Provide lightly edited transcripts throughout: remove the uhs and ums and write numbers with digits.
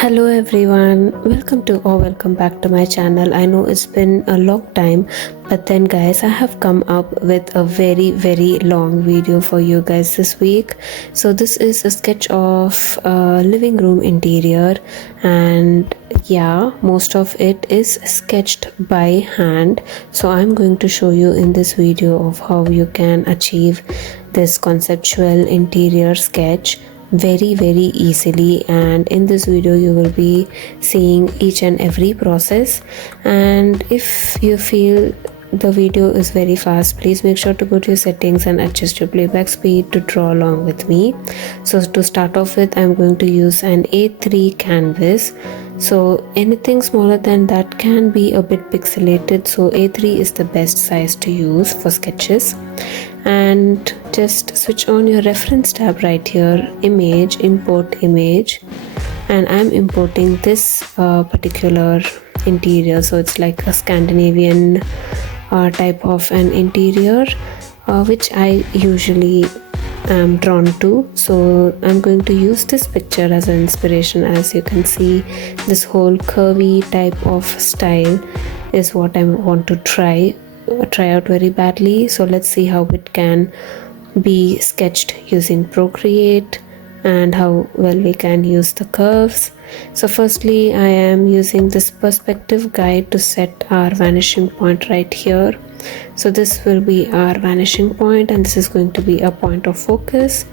Hello everyone, welcome back to my channel. I know it's been a long time, but then guys, I have come up with a very long video for you guys this week. So this is a sketch of a living room interior, and yeah, most of it is sketched by hand. So I'm going to show you in this video of how you can achieve this conceptual interior sketch very easily, and in this video you will be seeing each and every process. And if you feel the video is very fast, please make sure to go to your settings and adjust your playback speed to draw along with me. So to start off with, I'm going to use an A3 canvas. So anything smaller than that can be a bit pixelated, so A3 is the best size to use for sketches. And just switch on your reference tab right here, image, import image, and I'm importing this particular interior. So it's like a Scandinavian type of an interior which I usually am drawn to. So I'm going to use this picture as an inspiration. As you can see, this whole curvy type of style is what I want to try out very badly. So let's see how it can be sketched using Procreate and how well we can use the curves. So firstly, I am using this perspective guide to set our vanishing point right here. So this will be our vanishing point, and this is going to be a point of focus.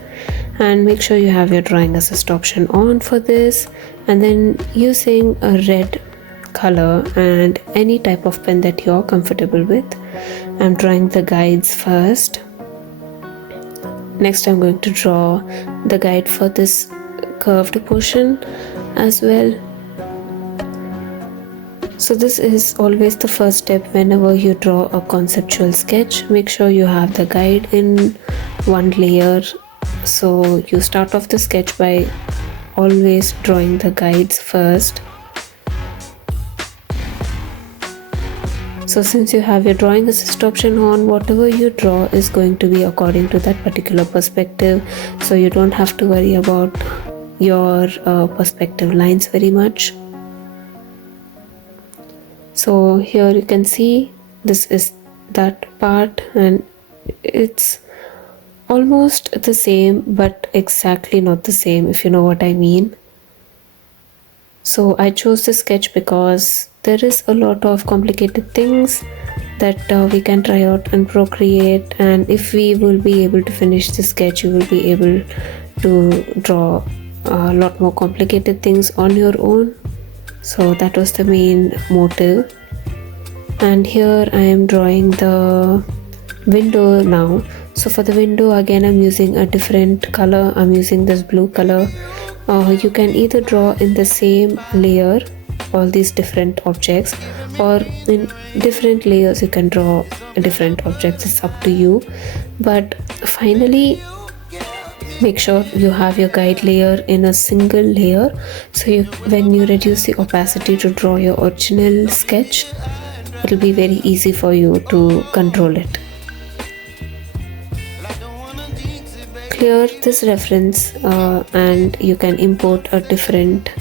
And make sure you have your drawing assist option on for this, and then using a red color and any type of pen that you're comfortable with, I'm drawing the guides first. Next, I'm going to draw the guide for this curved portion as well. So this is always the first step whenever you draw a conceptual sketch. Make sure you have the guide in one layer. So you start off the sketch by always drawing the guides first. So since you have your drawing assist option on, whatever you draw is going to be according to that particular perspective. So you don't have to worry about your perspective lines very much. So here you can see this is that part, and it's almost the same but exactly not the same, if you know what I mean. So I chose this sketch because there is a lot of complicated things that we can try out and Procreate, and if we will be able to finish the sketch, you will be able to draw a lot more complicated things on your own. So that was the main motive. And here I am drawing the window now. So for the window, again, I'm using a different color. I'm using this blue color. You can either draw in the same layer all these different objects, or in different layers you can draw different objects. It's up to you, but finally make sure you have your guide layer in a single layer. So when you reduce the opacity to draw your original sketch, it'll be very easy for you to control it. Clear this reference and you can import a different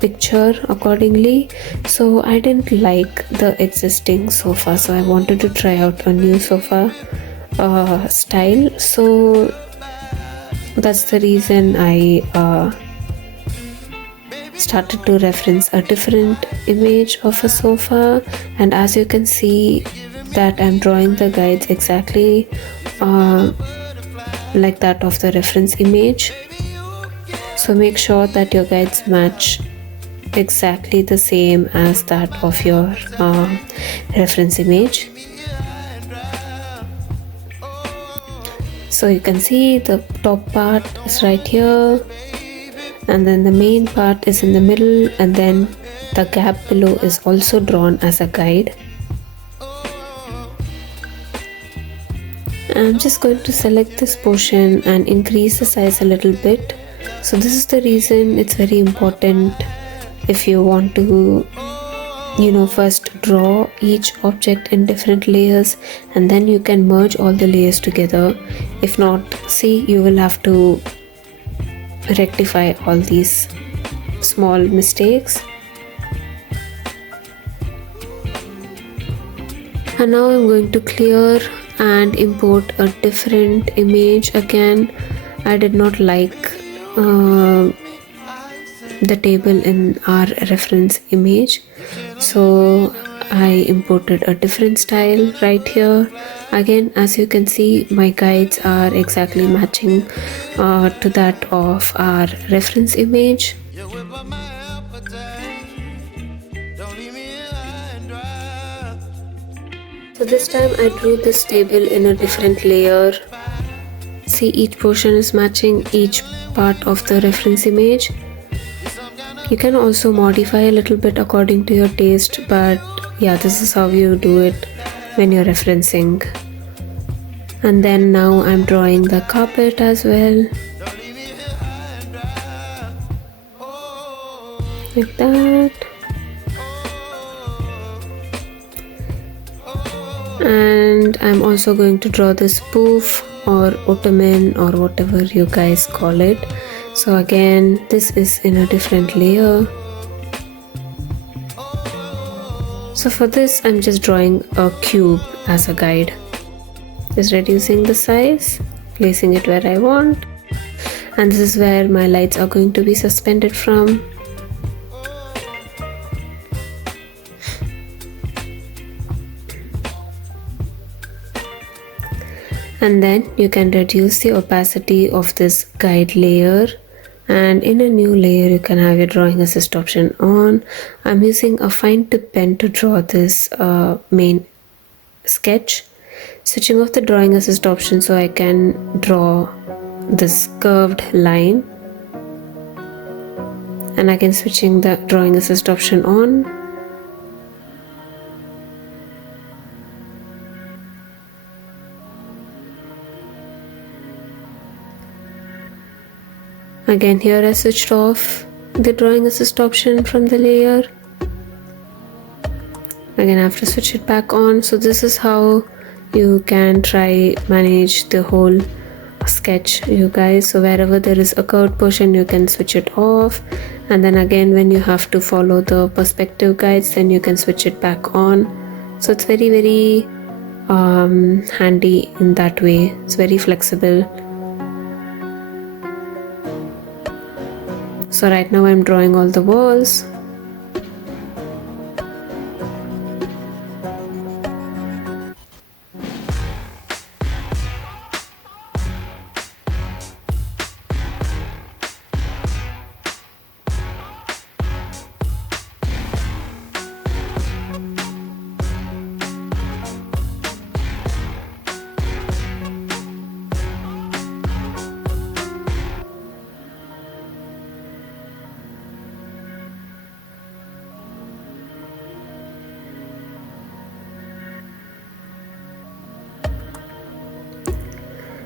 picture accordingly. So I didn't like the existing sofa, so I wanted to try out a new sofa style. So that's the reason I started to reference a different image of a sofa. And as you can see that I'm drawing the guides exactly like that of the reference image. So make sure that your guides match exactly the same as that of your reference image. So you can see the top part is right here, and then the main part is in the middle, and then the gap below is also drawn as a guide. I'm just going to select this portion and increase the size a little bit. So this is the reason it's very important, if you want to first draw each object in different layers, and then you can merge all the layers together. If not, see, you will have to rectify all these small mistakes. And now I'm going to clear and import a different image again. I did not like the table in our reference image, so I imported a different style right here. Again, as you can see, my guides are exactly matching to that of our reference image. So this time I drew this table in a different layer. See, each portion is matching each part of the reference image. You can also modify a little bit according to your taste, but yeah, this is how you do it when you're referencing. And then now I'm drawing the carpet as well, like that. And I'm also going to draw this poof or ottoman or whatever you guys call it. So again, this is in a different layer. So for this, I'm just drawing a cube as a guide. Just reducing the size, placing it where I want. And this is where my lights are going to be suspended from. And then you can reduce the opacity of this guide layer, and in a new layer you can have your drawing assist option on. I'm using a fine tip pen to draw this main sketch. Switching off the drawing assist option so I can draw this curved line, and again switching the drawing assist option on. Again, here I switched off the drawing assist option from the layer. Again, I have to switch it back on. So this is how you can try manage the whole sketch, you guys. So wherever there is a curved portion, you can switch it off, and then again when you have to follow the perspective guides, then you can switch it back on. So it's very handy in that way. It's very flexible. So right now I'm drawing all the walls.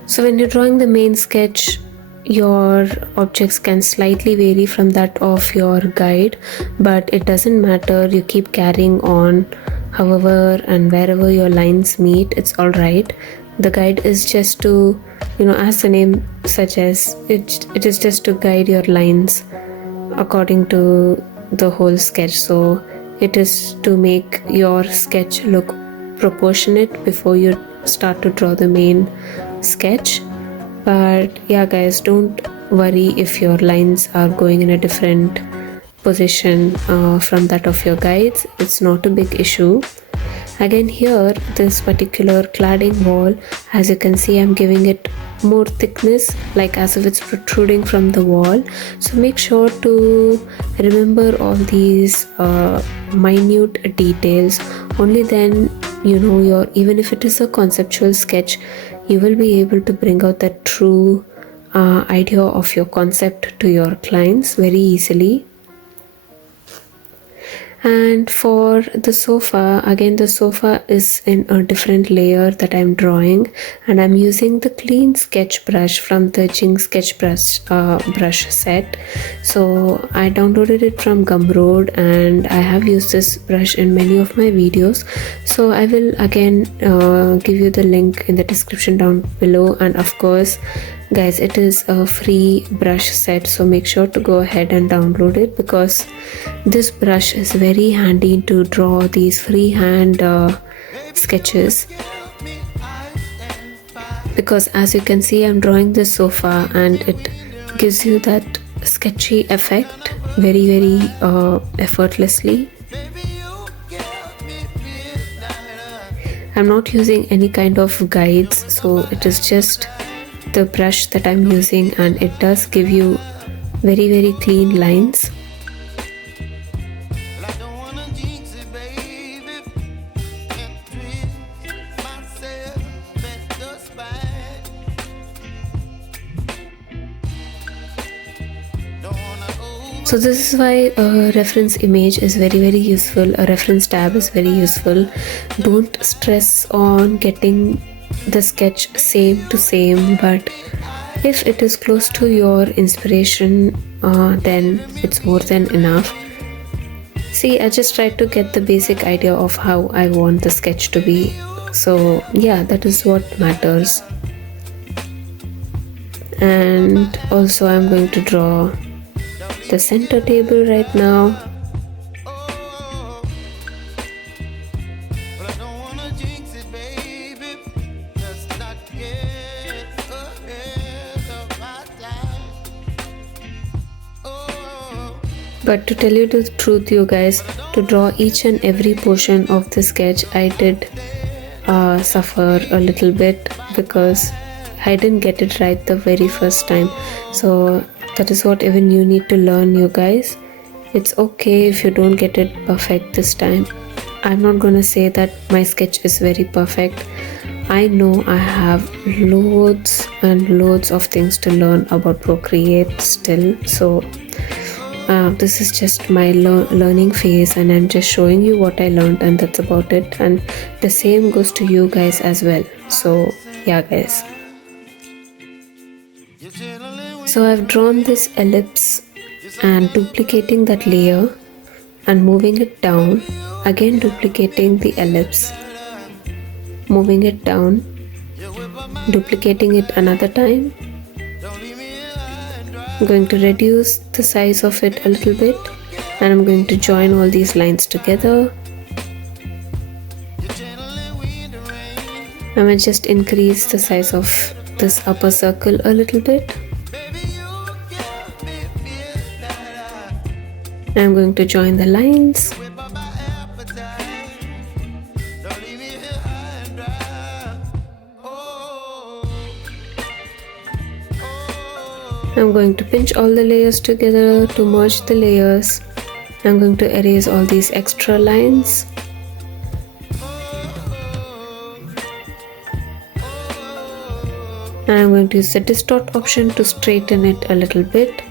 So when you're drawing the main sketch, your objects can slightly vary from that of your guide, but it doesn't matter. You keep carrying on however and wherever your lines meet, it's all right. The guide is just to, as the name suggests, it is just to guide your lines according to the whole sketch. So it is to make your sketch look proportionate before you start to draw the main sketch. But yeah guys, don't worry if your lines are going in a different position from that of your guides. It's not a big issue. Again, here this particular cladding wall, as you can see, I'm giving it more thickness, like as if it's protruding from the wall. So make sure to remember all these minute details. Only then, even if it is a conceptual sketch, you will be able to bring out that true idea of your concept to your clients very easily. And for the sofa, again the sofa is in a different layer that I'm drawing, and I'm using the clean sketch brush from the Jingsketch brush set. So I downloaded it from Gumroad and I have used this brush in many of my videos. So I will again give you the link in the description down below, and of course Guys, it is a free brush set, so make sure to go ahead and download it, because this brush is very handy to draw these freehand sketches. Because as you can see, I'm drawing this sofa and it gives you that sketchy effect very effortlessly. I'm not using any kind of guides, so it is just the brush that I'm using, and it does give you very clean lines. So this is why a reference image is very useful. A reference tab is very useful. Don't stress on getting the sketch same to same, but if it is close to your inspiration, then it's more than enough. See, I just tried to get the basic idea of how I want the sketch to be. So yeah, that is what matters. And also I'm going to draw the center table right now. But to tell you the truth, you guys, to draw each and every portion of the sketch, I did suffer a little bit, because I didn't get it right the very first time. So that is what even you need to learn, you guys. It's okay if you don't get it perfect this time. I'm not gonna say that my sketch is very perfect. I know I have loads and loads of things to learn about Procreate still. So this is just my learning phase, and I'm just showing you what I learned, and that's about it. And the same goes to you guys as well. So yeah, guys. So I've drawn this ellipse and duplicating that layer and moving it down, again duplicating the ellipse, moving it down, duplicating it another time. I'm going to reduce the size of it a little bit, and I'm going to join all these lines together. I might just increase the size of this upper circle a little bit. I'm going to join the lines. I'm going to pinch all the layers together to merge the layers. I'm going to erase all these extra lines. And I'm going to use the distort option to straighten it a little bit.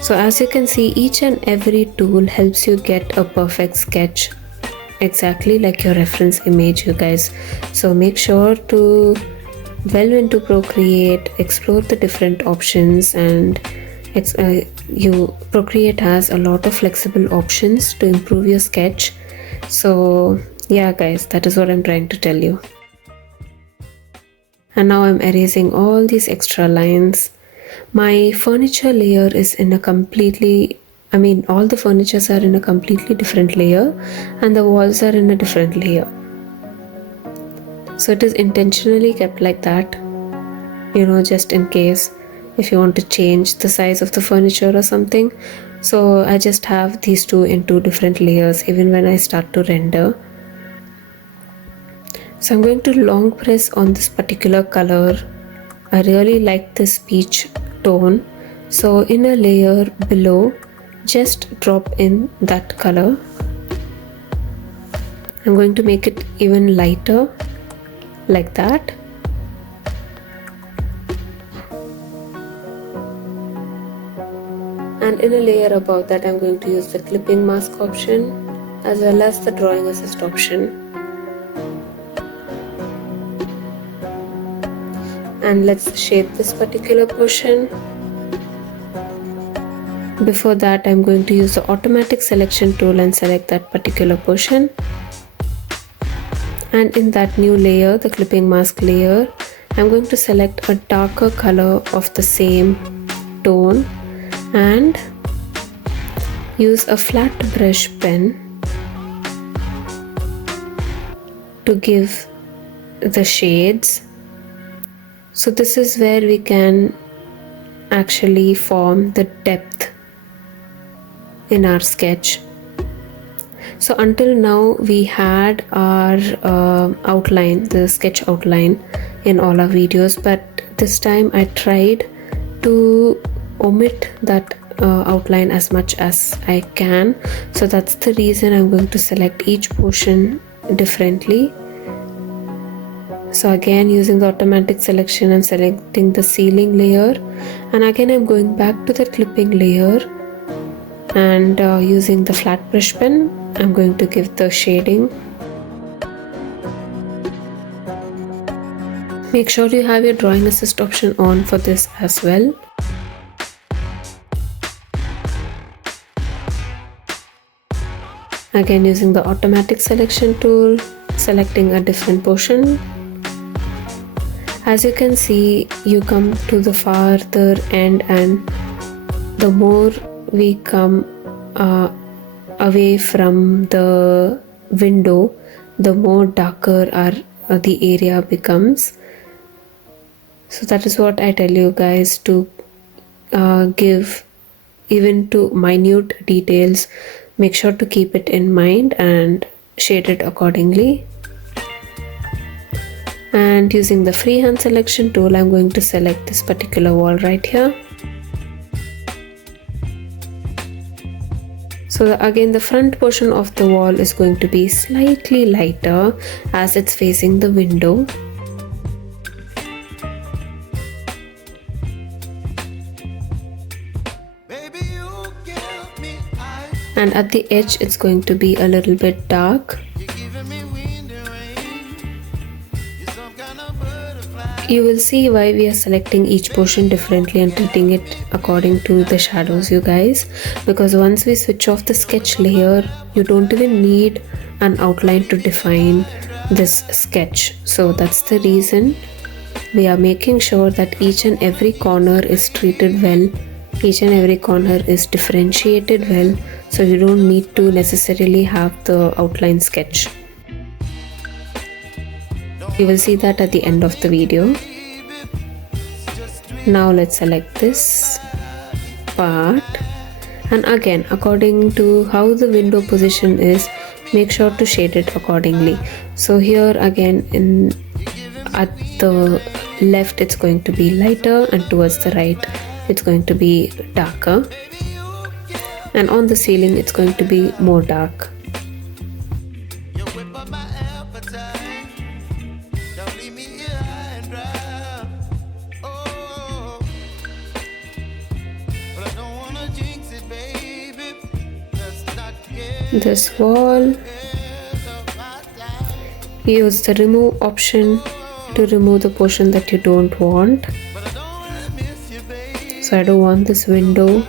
So as you can see, each and every tool helps you get a perfect sketch, exactly like your reference image, you guys. So make sure to delve into Procreate, explore the different options, and Procreate has a lot of flexible options to improve your sketch. So yeah, guys, that is what I'm trying to tell you. And now I'm erasing all these extra lines. My furniture layer is in a completely, all the furnitures are in a completely different layer, and the walls are in a different layer. So it is intentionally kept like that, just in case if you want to change the size of the furniture or something. So I just have these two in two different layers even when I start to render. So I'm going to long press on this particular color. I really like this peach tone. So in a layer below, just drop in that color. I'm going to make it even lighter, like that. And in a layer above that, I'm going to use the clipping mask option as well as the drawing assist option. And let's shape this particular portion. Before that, I'm going to use the automatic selection tool and select that particular portion. And in that new layer, the clipping mask layer, I'm going to select a darker color of the same tone and use a flat brush pen to give the shades. So this is where we can actually form the depth in our sketch. So until now we had our outline, the sketch outline in all our videos, but this time I tried to omit that outline as much as I can. So that's the reason I'm going to select each portion differently. So again, using the automatic selection and selecting the ceiling layer, and again I'm going back to the clipping layer and using the flat brush pen, I'm going to give the shading. Make sure you have your drawing assist option on for this as well. Again, using the automatic selection tool, selecting a different portion. As you can see, you come to the farther end, and the more we come away from the window, the more darker the area becomes. So that is what I tell you guys, to give even to minute details. Make sure to keep it in mind and shade it accordingly. And using the freehand selection tool, I'm going to select this particular wall right here. So again, the front portion of the wall is going to be slightly lighter as it's facing the window. And at the edge, it's going to be a little bit dark. You will see why we are selecting each portion differently and treating it according to the shadows, you guys. Because once we switch off the sketch layer, you don't even need an outline to define this sketch. So that's the reason we are making sure that each and every corner is treated well. Each and every corner is differentiated well. So you don't need to necessarily have the outline sketch. You will see that at the end of the video. Now let's select this part, and again, according to how the window position is, make sure to shade it accordingly. So here again, at the left it's going to be lighter, and towards the right it's going to be darker, and on the ceiling it's going to be more dark. This wall, use the remove option to remove the portion that you don't want. So I don't want this window.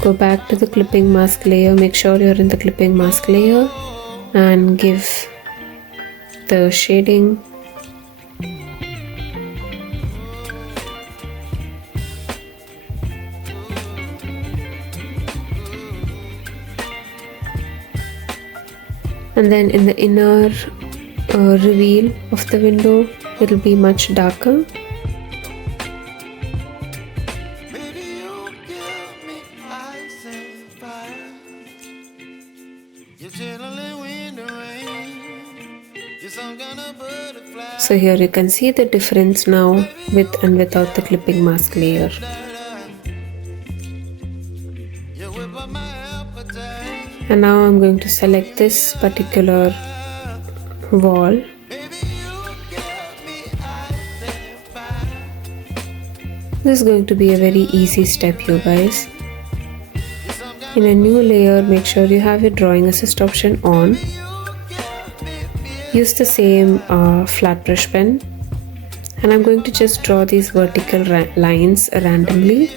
Go back to the clipping mask layer, make sure you're in the clipping mask layer, and give the shading. And then in the inner reveal of the window, it will be much darker. So here you can see the difference now with and without the clipping mask layer. And now I'm going to select this particular wall. This is going to be a very easy step, you guys. In a new layer, make sure you have your drawing assist option on. Use the same flat brush pen, and I'm going to just draw these vertical lines randomly.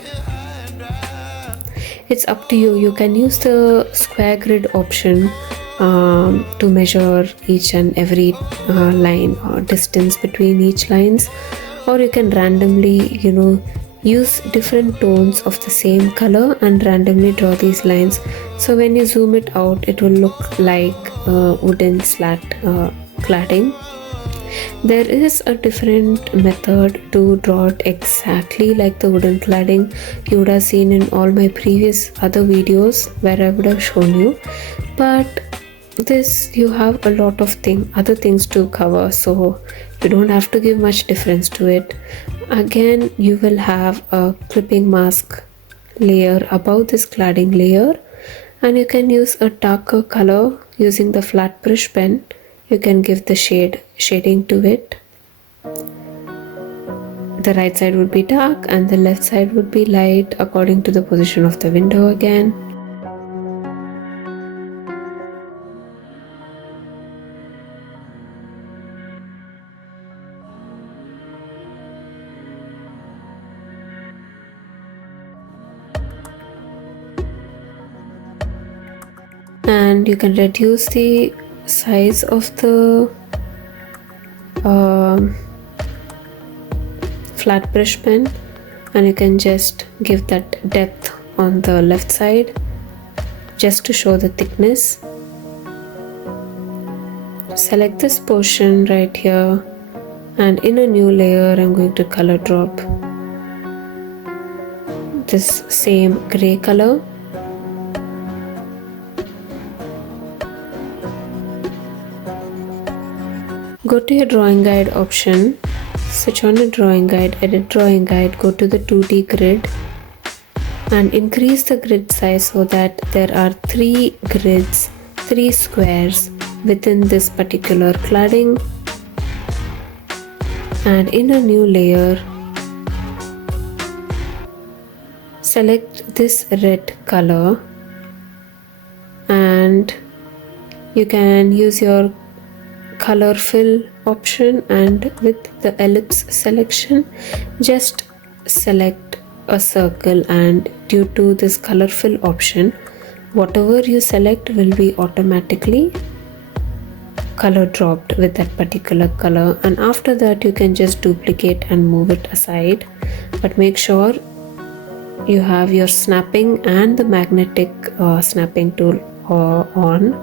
It's up to you. You can use the square grid option to measure each and every line or distance between each lines, or you can randomly use different tones of the same color and randomly draw these lines. So when you zoom it out, it will look like wooden cladding. There is a different method to draw it exactly like the wooden cladding you would have seen in all my previous other videos where I would have shown you, but this you have a lot of other things to cover, so you don't have to give much difference to it. Again, you will have a clipping mask layer above this cladding layer, and you can use a darker color using the flat brush pen. You can give the shading to it. The right side would be dark and the left side would be light according to the position of the window again. And you can reduce the size of the flat brush pen, and you can just give that depth on the left side just to show the thickness. Select this portion right here, and in a new layer I'm going to color drop this same gray color. Go to your drawing guide option, switch on your drawing guide, edit drawing guide, go to the 2D grid and increase the grid size so that there are 3 grids, 3 squares within this particular cladding. And in a new layer, select this red color and you can use your color fill option, and with the ellipse selection just select a circle, and due to this color fill option, whatever you select will be automatically color dropped with that particular color. And after that you can just duplicate and move it aside, but make sure you have your snapping and the magnetic snapping tool on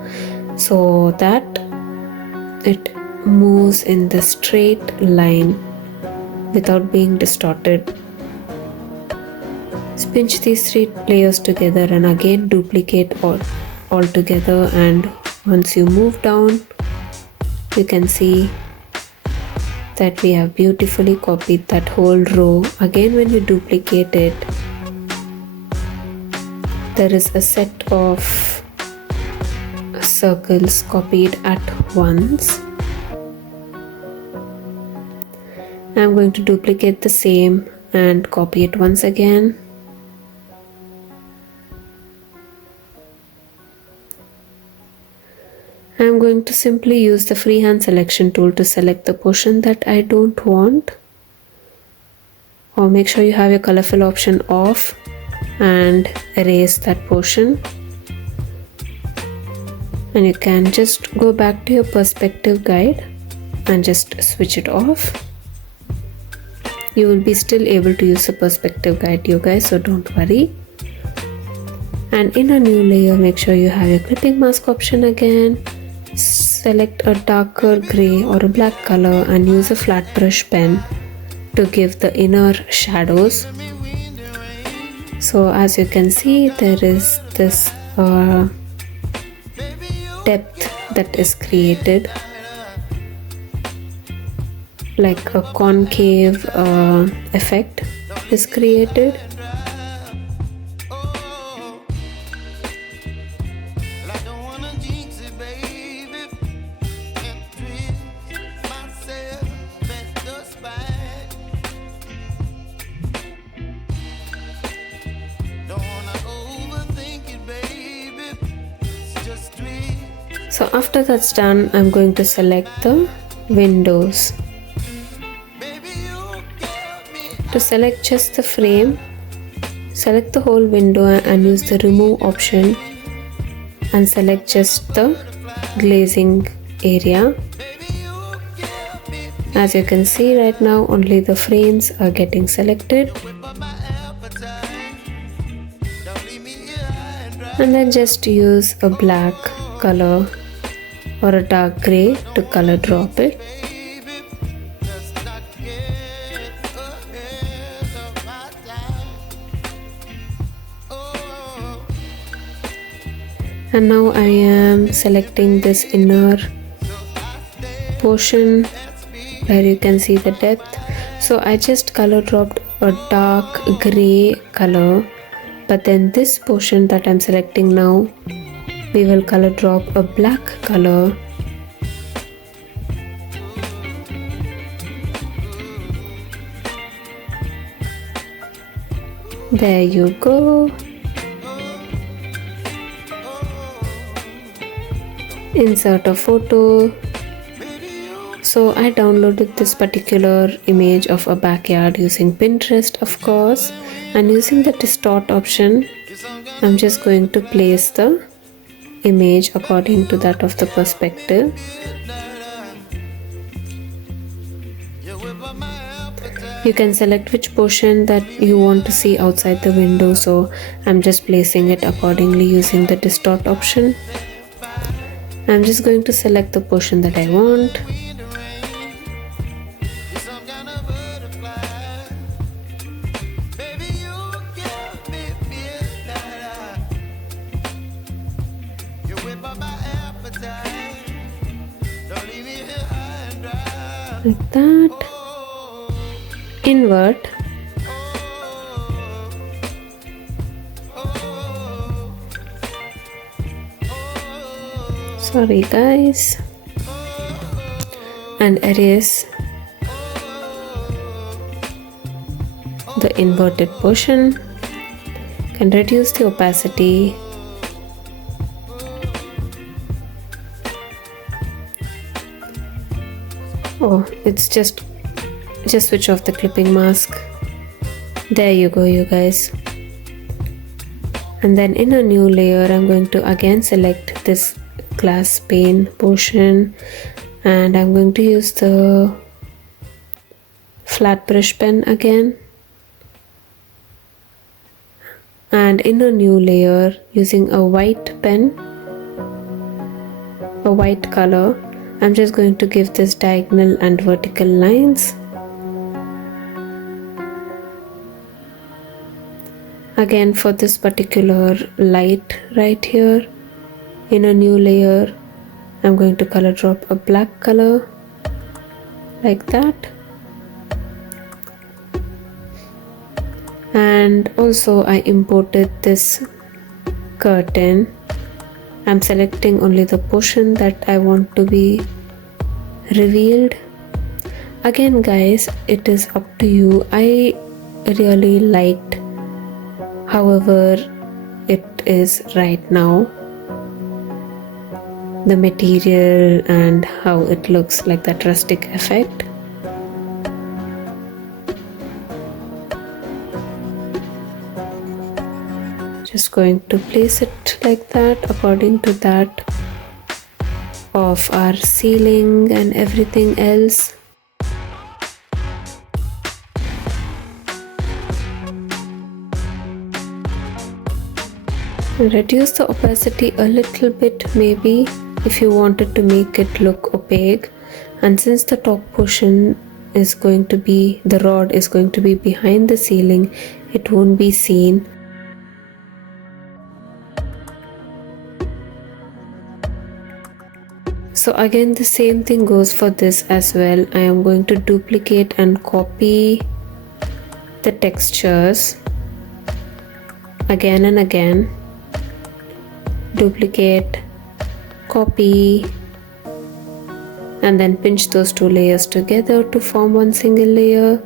so that it moves in the straight line without being distorted. Pinch these 3 layers together and again duplicate all together, and once you move down you can see that we have beautifully copied that whole row. Again, when you duplicate it, there is a set of circles copied at once. I'm going to duplicate the same and copy it once again. I'm going to simply use the freehand selection tool to select the portion that I don't want, or make sure you have your color fill option off and erase that portion. And you can just go back to your perspective guide and just switch it off. You will be still able to use the perspective guide, you guys, so don't worry. And in a new layer, make sure you have your clipping mask option again. Select a darker gray or a black color and use a flat brush pen to give the inner shadows. So as you can see, there is this depth that is created, like a concave effect is created. So after that's done, I'm going to select the windows. To select just the frame, select the whole window and use the remove option and select just the glazing area. As you can see right now, only the frames are getting selected. And then just use a black color or a dark gray to color drop it. And now I am selecting this inner portion where you can see the depth. So I just color dropped a dark gray color, but then this portion that I'm selecting now, we will color drop a black color. There you go. Insert a photo. So I downloaded this particular image of a backyard using Pinterest, of course, and using the distort option, I'm just going to place the image according to that of the perspective. You can select which portion that you want to see outside the window, so I'm just placing it accordingly using the distort option. I'm just going to select the portion that I want. Like that. Invert. Sorry guys. And erase the inverted portion. Can reduce the opacity. Oh, it's just switch off the clipping mask. There you go, you guys. And then in a new layer, I'm going to again select this glass pane portion, and I'm going to use the flat brush pen again. And in a new layer, using a white pen, a white color, I'm just going to give this diagonal and vertical lines. Again, for this particular light right here, in a new layer, I'm going to color drop a black color like that. And also I imported this curtain. I'm selecting only the portion that I want to be revealed. Again guys, it is up to you. I really liked however it is right now, the material and how it looks like that rustic effect. Just going to place it like that according to that of our ceiling and everything else. Reduce the opacity a little bit maybe if you wanted to make it look opaque, and since the top portion is going to be, the rod is going to be behind the ceiling, it won't be seen. So again the same thing goes for this as well. I am going to duplicate and copy the textures again and again. Duplicate, copy, and then pinch those two layers together to form one single layer.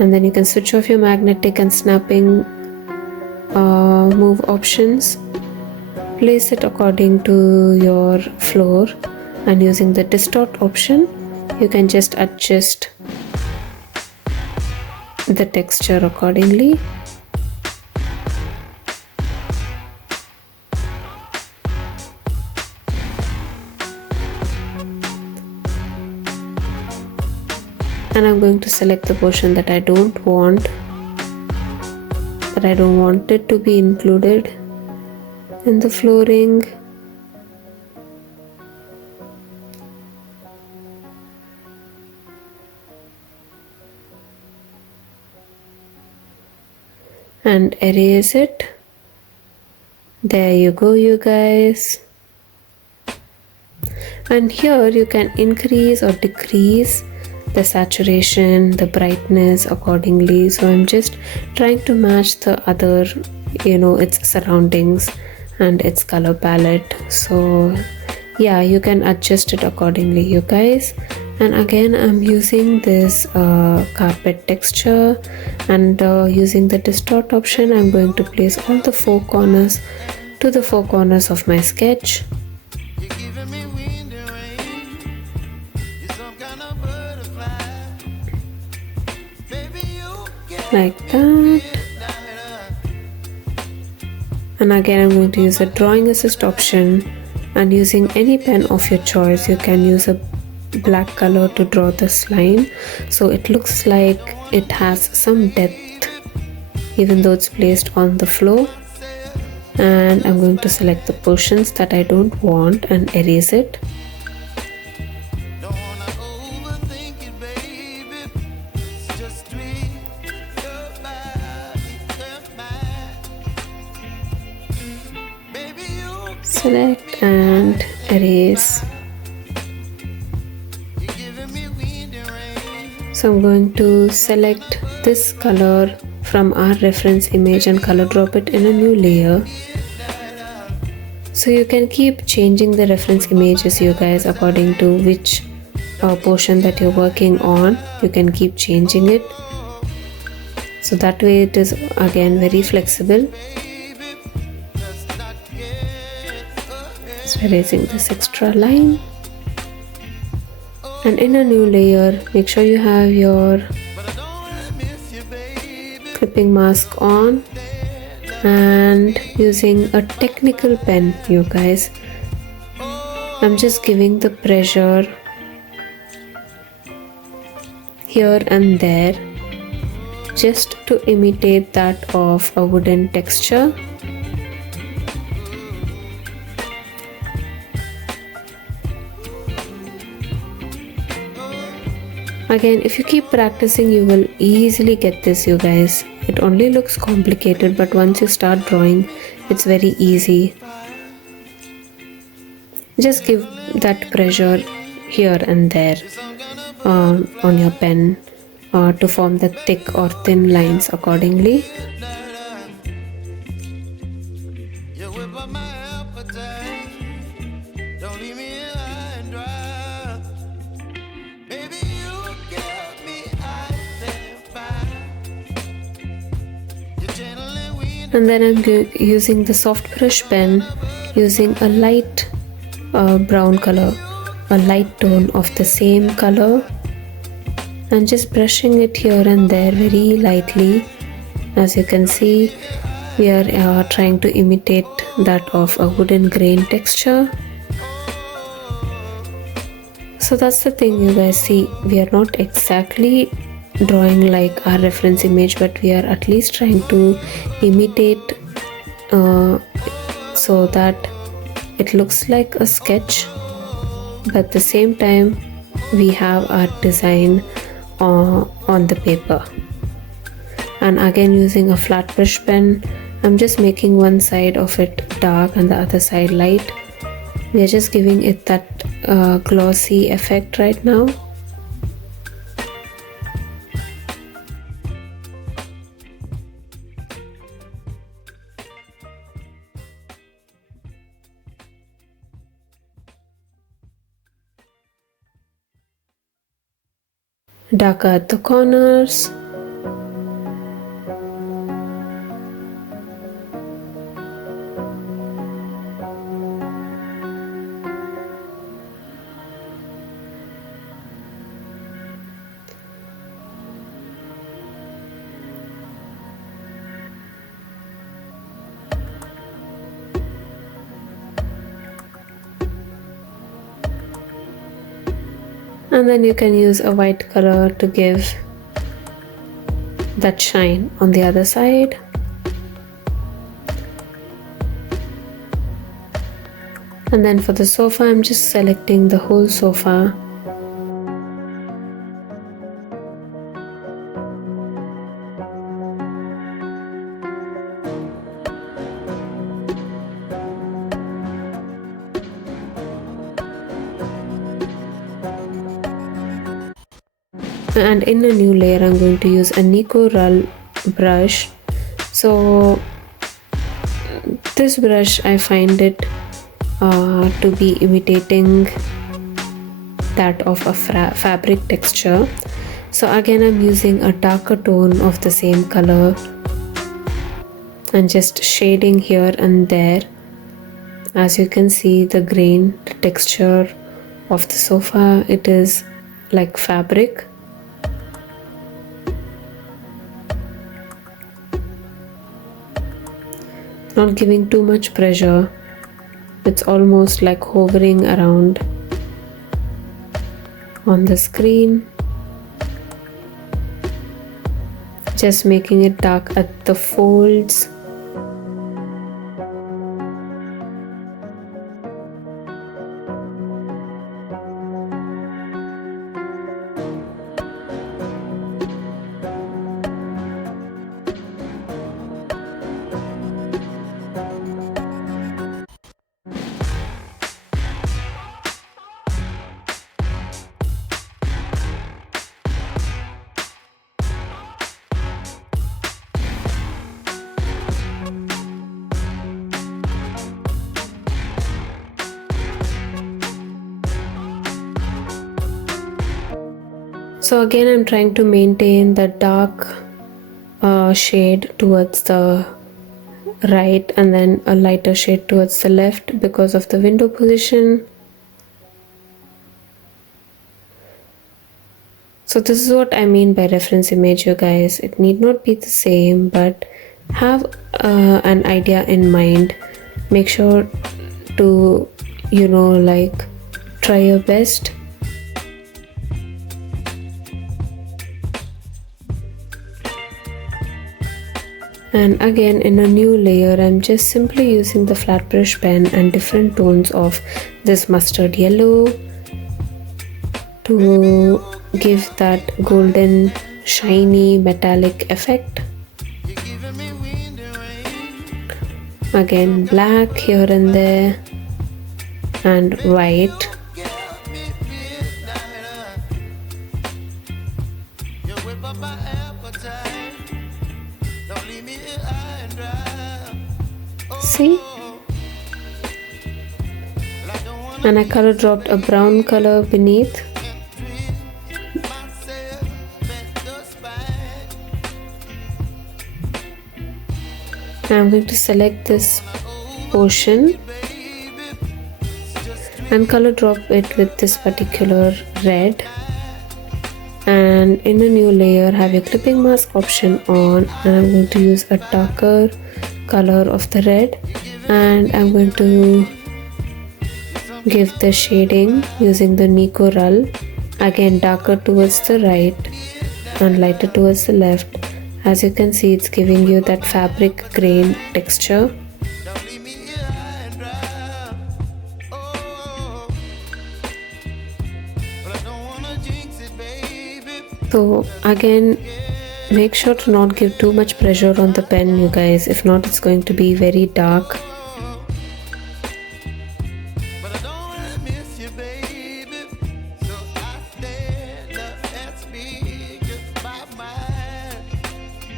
And then you can switch off your magnetic and snapping move options. Place it according to your floor, and using the distort option you can just adjust the texture accordingly. and I'm going to select the portion that I don't want it to be included in the flooring. And erase it. There you go, you guys. And here you can increase or decrease the saturation, the brightness accordingly. So I'm just trying to match the other, its surroundings and its color palette. So yeah, you can adjust it accordingly, you guys. And again, I'm using this carpet texture, and using the distort option, I'm going to place all the four corners to the four corners of my sketch. Like that. And again, I'm going to use the drawing assist option, and using any pen of your choice, you can use a black color to draw this line so it looks like it has some depth even though it's placed on the floor. And I'm going to select the portions that I don't want and erase it. Select and erase. So I'm going to select this color from our reference image and color drop it in a new layer. So you can keep changing the reference images, you guys, according to which portion that you're working on. You can keep changing it. So that way it is again very flexible. So erasing this extra line. And in a new layer, make sure you have your clipping mask on, and using a technical pen, you guys, I'm just giving the pressure here and there just to imitate that of a wooden texture. Again, if you keep practicing, you will easily get this, you guys. It only looks complicated, but once you start drawing, it's very easy. Just give that pressure here and there on your pen to form the thick or thin lines accordingly. And then I'm using the soft brush pen, using a light brown color, a light tone of the same color, and just brushing it here and there very lightly. As you can see, we are trying to imitate that of a wooden grain texture. So that's the thing, you guys. See, we are not exactly drawing like our reference image, but we are at least trying to imitate so that it looks like a sketch, but at the same time we have our design on the paper. And again, using a flat brush pen, I'm just making one side of it dark and the other side light. We are just giving it that glossy effect right now. Darker at the corners. And then you can use a white color to give that shine on the other side. And then for the sofa, I'm just selecting the whole sofa. And in a new layer, I'm going to use a Nico Rull brush. So this brush, I find it to be imitating that of a fabric texture. So again, I'm using a darker tone of the same color and just shading here and there. As you can see, the grain, the texture of the sofa, it is like fabric. Not giving too much pressure. It's almost like hovering around on the screen. Just making it dark at the folds. So again, I'm trying to maintain the dark shade towards the right and then a lighter shade towards the left because of the window position. So this is what I mean by reference image, you guys. It need not be the same, but have an idea in mind. Make sure to, like, try your best. And again, in a new layer, I'm just simply using the flat brush pen and different tones of this mustard yellow to give that golden, shiny, metallic effect. Again, black here and there and white. See? And I color dropped a brown color beneath. I'm going to select this portion and color drop it with this particular red. And in a new layer, have your clipping mask option on, and I'm going to use a darker color of the red, and I'm going to give the shading using the Nico Rull, again darker towards the right and lighter towards the left. As you can see, it's giving you that fabric grain texture. So again, make sure to not give too much pressure on the pen, you guys. If not, it's going to be very dark.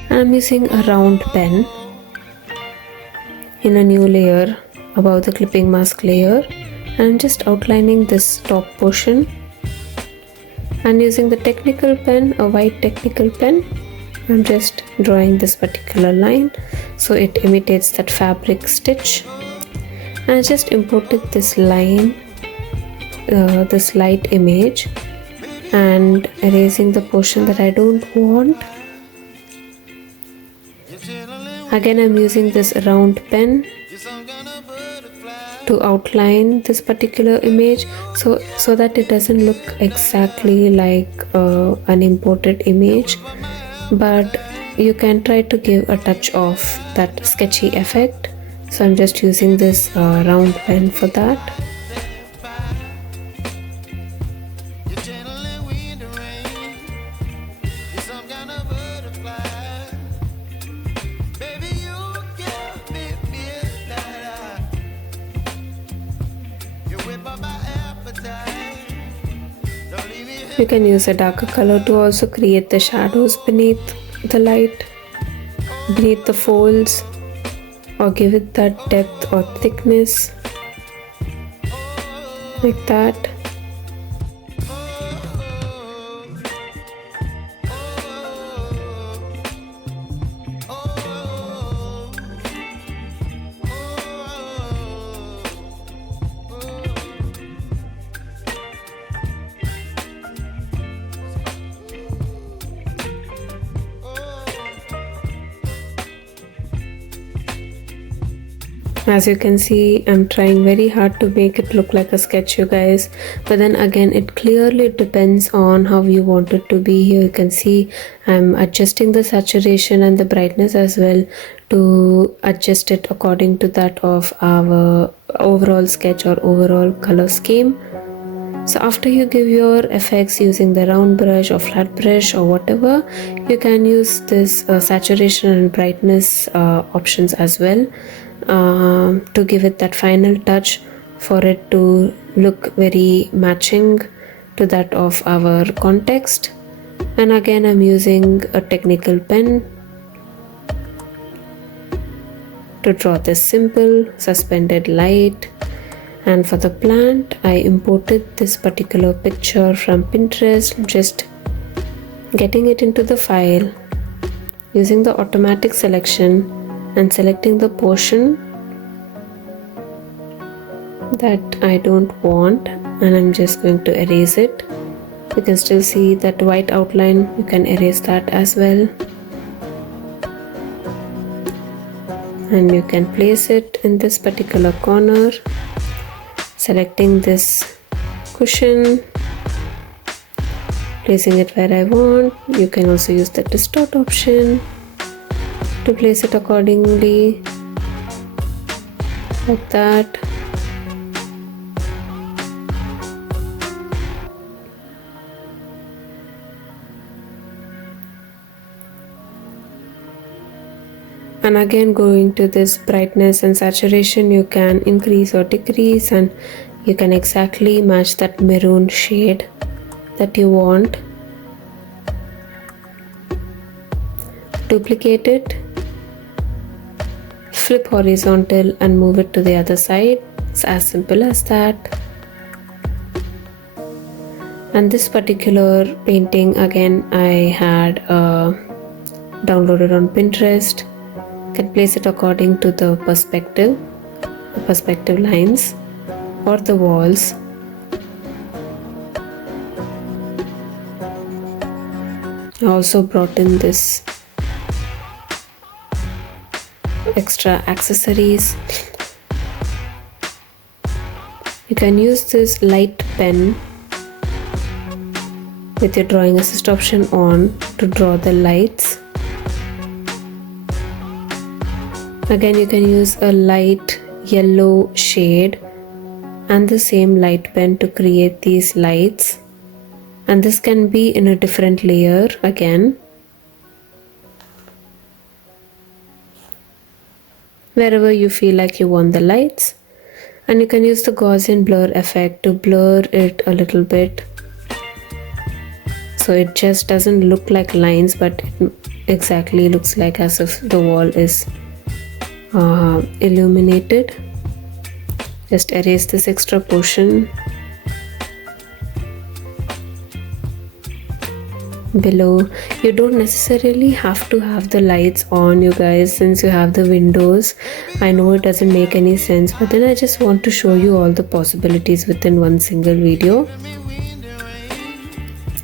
I'm using a round pen in a new layer above the clipping mask layer. I'm just outlining this top portion. And using the technical pen, a white technical pen, I'm just drawing this particular line so it imitates that fabric stitch. And I just imported this line, this light image, and erasing the portion that I don't want. Again, I'm using this round pen to outline this particular image so that it doesn't look exactly like an imported image, but you can try to give a touch of that sketchy effect. So I'm just using this round pen for that. You can use a darker color to also create the shadows beneath the light, beneath the folds, or give it that depth or thickness, like that. As you can see, I'm trying very hard to make it look like a sketch, you guys, but then again it clearly depends on how you want it to be. Here you can see I'm adjusting the saturation and the brightness as well to adjust it according to that of our overall sketch or overall color scheme. So after you give your effects using the round brush or flat brush or whatever, you can use this saturation and brightness options as well to give it that final touch for it to look very matching to that of our context. And again, I'm using a technical pen to draw this simple suspended light. And for the plant, I imported this particular picture from Pinterest, just getting it into the file, using the automatic selection and selecting the portion that I don't want, and I'm just going to erase it. You can still see that white outline, you can erase that as well. And you can place it in this particular corner, selecting this cushion, placing it where I want. You can also use the distort option to place it accordingly, like that. And again, going to this brightness and saturation, you can increase or decrease, and you can exactly match that maroon shade that you want. Duplicate it, flip horizontal and move it to the other side. It's as simple as that. And this particular painting, again, I had downloaded on Pinterest. You can place it according to the perspective lines or the walls. I also brought in this extra accessories. You can use this light pen with your drawing assist option on to draw the lights. Again, you can use a light yellow shade and the same light pen to create these lights, and this can be in a different layer again, wherever you feel like you want the lights. And you can use the Gaussian blur effect to blur it a little bit, so it just doesn't look like lines, but it exactly looks like as if the wall is illuminated. Just erase this extra portion below. You don't necessarily have to have the lights on, you guys, since you have the windows. I know it doesn't make any sense, but then I just want to show you all the possibilities within one single video.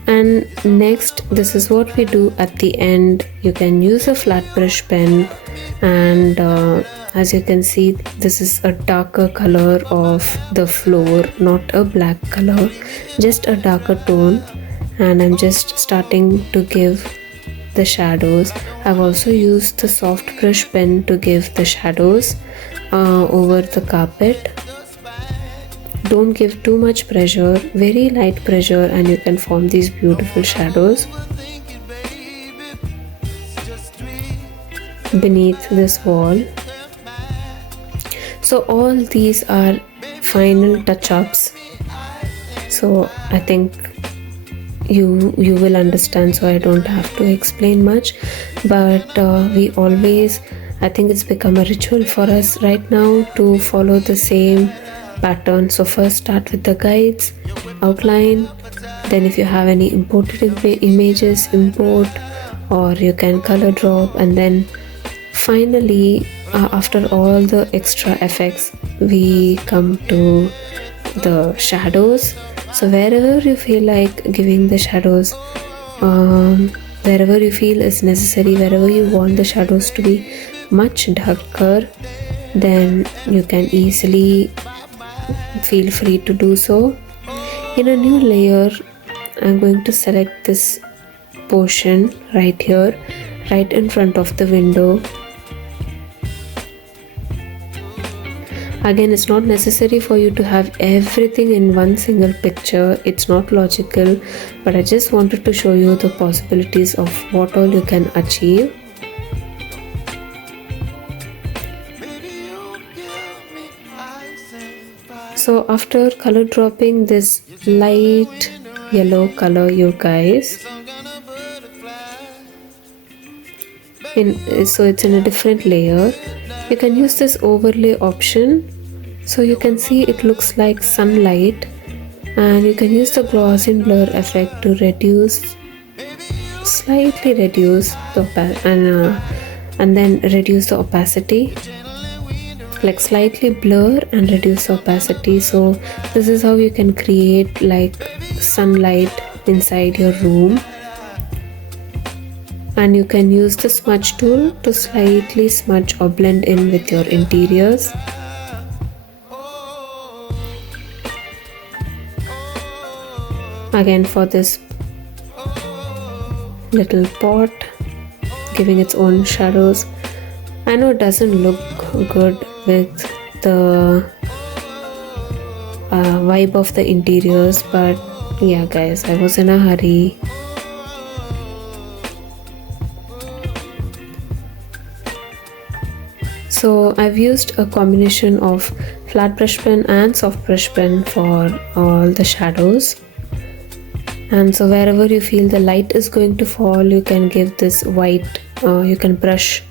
And next, this is what we do at the end. You can use a flat brush pen and As you can see, this is a darker color of the floor, not a black color, just a darker tone. And I'm just starting to give the shadows. I've also used the soft brush pen to give the shadows over the carpet. Don't give too much pressure, very light pressure, and you can form these beautiful shadows beneath this wall. So all these are final touch-ups. So I think you will understand, so I don't have to explain much. But we always, I think it's become a ritual for us right now to follow the same pattern. So first start with the guides, outline, then if you have any imported images, import, or you can color drop, and then finally after all the extra effects we come to the shadows. So wherever you feel like giving the shadows, wherever you feel is necessary, wherever you want the shadows to be much darker, then you can easily feel free to do so. In a new layer, I'm going to select this portion right here, right in front of the window. Again, it's not necessary for you to have everything in one single picture. It's not logical, but I just wanted to show you the possibilities of what all you can achieve. So after color dropping this light yellow color, you guys, so it's in a different layer, you can use this overlay option. So you can see it looks like sunlight, and you can use the Gaussian blur effect to slightly reduce the and then reduce the opacity, like slightly blur and reduce the opacity. So this is how you can create like sunlight inside your room. And you can use the smudge tool to slightly smudge or blend in with your interiors. Again, for this little pot, giving its own shadows. I know it doesn't look good with the vibe of the interiors, but yeah guys, I was in a hurry. So I've used a combination of flat brush pen and soft brush pen for all the shadows. And so wherever you feel the light is going to fall, you can give this white, you can brush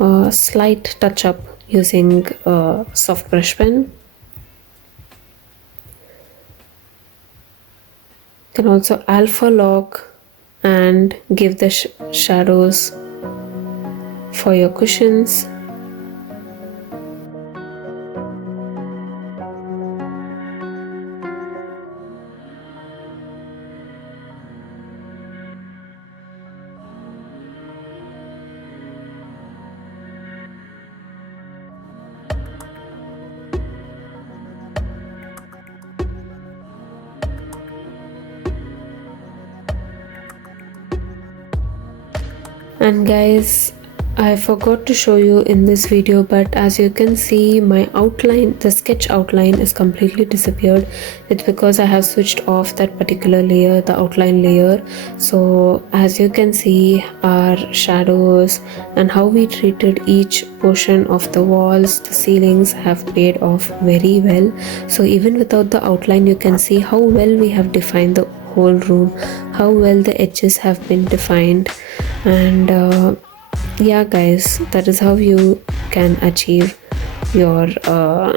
a slight touch up using soft brush pen. You can also alpha lock and give the shadows for your cushions. And guys, I forgot to show you in this video, but as you can see, my outline, the sketch outline is completely disappeared. It's because I have switched off that particular layer, the outline layer. So as you can see, our shadows and how we treated each portion of the walls, the ceilings have paid off very well. So even without the outline, you can see how well we have defined the whole room, how well the edges have been defined. And yeah guys, that is how you can achieve your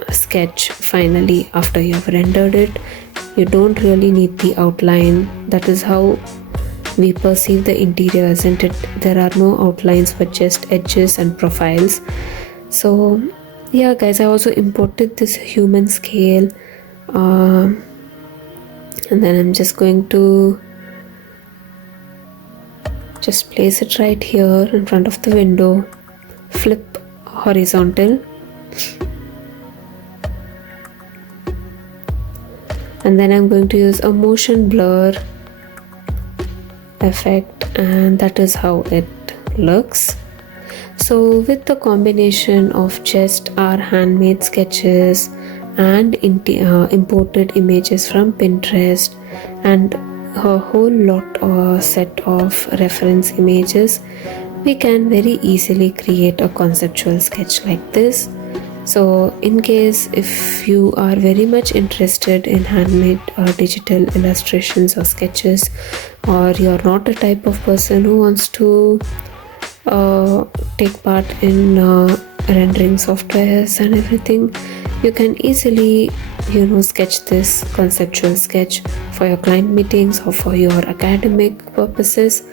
sketch finally after you have rendered it. You don't really need the outline. That is how we perceive the interior, isn't it? There are no outlines but just edges and profiles. So yeah guys, I also imported this human scale, and then I'm just going to just place it right here in front of the window, flip horizontal, and then I'm going to use a motion blur effect, and that is how it looks. So with the combination of just our handmade sketches and imported images from Pinterest and a whole lot or set of reference images, we can very easily create a conceptual sketch like this. So in case if you are very much interested in handmade or digital illustrations or sketches, or you're not a type of person who wants to take part in rendering softwares and everything, you can easily sketch this conceptual sketch for your client meetings or for your academic purposes.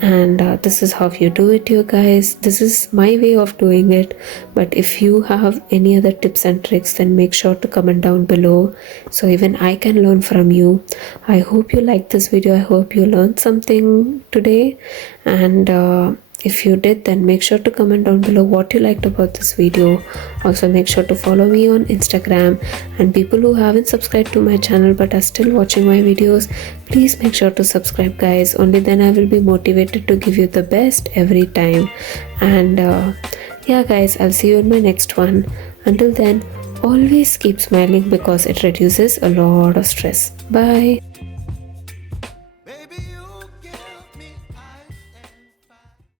And this is how you do it, you guys. This is my way of doing it, but if you have any other tips and tricks, then make sure to comment down below so even I can learn from you. I hope you liked this video. I hope you learned something today, and if you did, then make sure to comment down below what you liked about this video. Also make sure to follow me on Instagram, and people who haven't subscribed to my channel but are still watching my videos, please make sure to subscribe, guys. Only then I will be motivated to give you the best every time. And yeah guys, I'll see you in my next one. Until then, always keep smiling because it reduces a lot of stress. Bye.